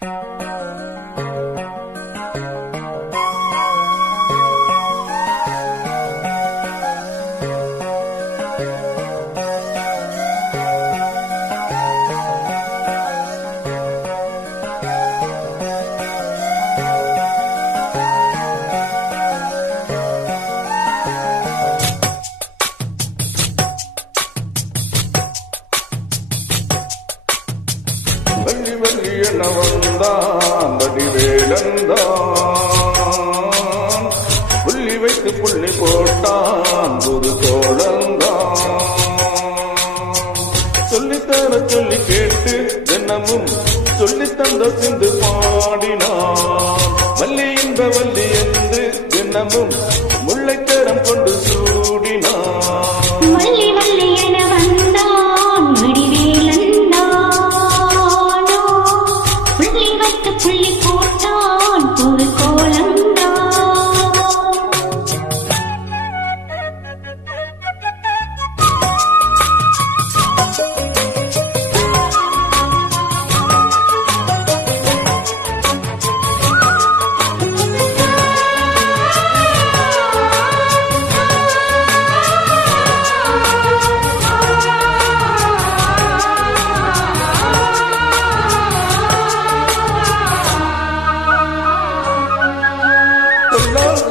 வள்ளி வள்ளி என வந்தான் வடிவேலந்தான், புள்ளி வைத்து புள்ளி போட்டான் புது தோழந்தான். சொல்லித்தர சொல்லி கேட்டு தினமும் சொல்லி தந்த சிந்து பாடினான். வள்ளி இந்த வள்ளி என்று தினமும் முல்லைக்கரம் கொண்டு சூடினான். வள்ளி வள்ளி என வந்தான் வடிவேலந்தானோ, புள்ளி வைத்து புள்ளி போட்டான் புது கோலந்தான்.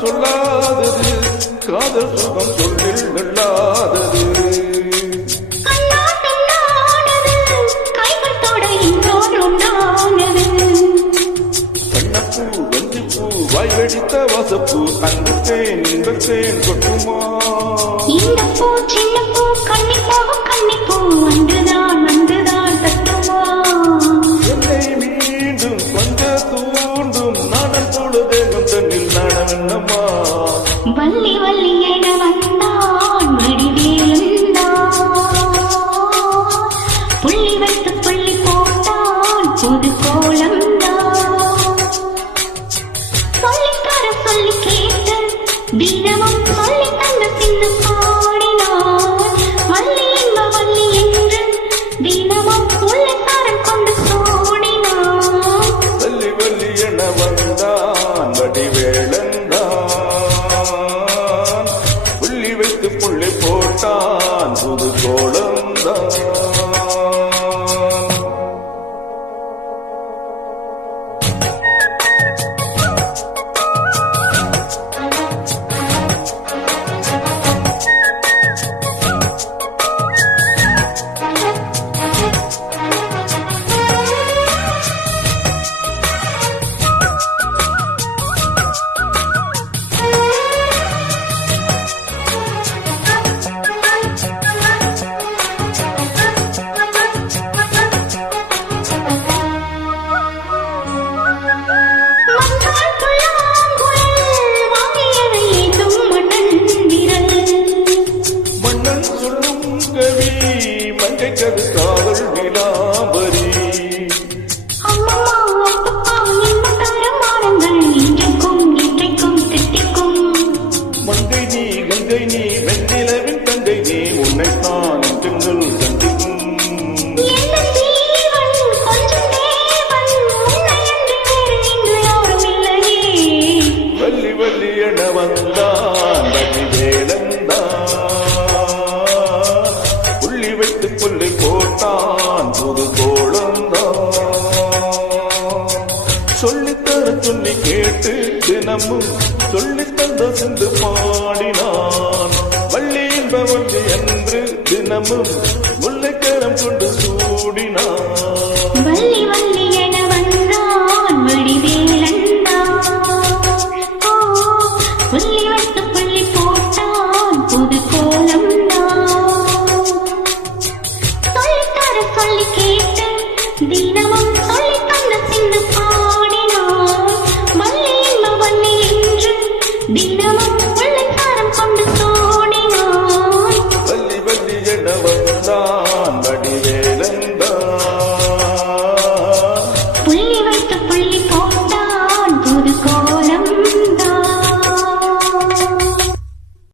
சொல்லாதது காதல் சுகம் சொல்லில் நல்லாதது. கண்ணப்பூ வஞ்சிப்பூ வாய் வெடித்த வாசப்பூ அந்த தேன் இந்த தேன் கொட்டுமா. இந்த பூ சின்ன பூ கன்னிப்பூ கன்னிப்பூ வந்துதான் வந்துதான் தட்டுமா. என்னை மீண்டும் கொஞ்ச தூண்டும் நாடல் போல தேகம் தன்னில் நாடவென்னம்மா. வள்ளி வள்ளி என வந்தான் வடிவேலந்தான், புள்ளி வைத்து புள்ளி போட்டான் புது கோலந்தான். சொல்லித்தர சொல்லி கேட்டு தினமும் சொல்லி தந்த சிந்து பாடினான். வள்ளி இந்த வள்ளி என்று தினமும் முல்லைக்காரன் கொண்டு சூடினான். வள்ளி வள்ளி என வந்தான் வடிவேலந்தான், புள்ளி வைத்து புள்ளி போட்டான் புது கோலந்தான். மங்கைக்கது காதல் விலாபரி. மங்கை நீ கங்கை நீ வெண்ணிலவின் தங்கை நீ உன்னைத்தான் திங்கள் சந்திக்கும். வள்ளி வள்ளி என வந்தான் வடிவேலந்தான், புள்ளி வைத்து புள்ளி போட்டான் புது கோலந்தான். சொல்லித்தர சொல்லி கேட்டு தினமும் சொல்லி தந்த சிந்து பாடினான். வள்ளி என்ப வள்ளி என்று தினமும்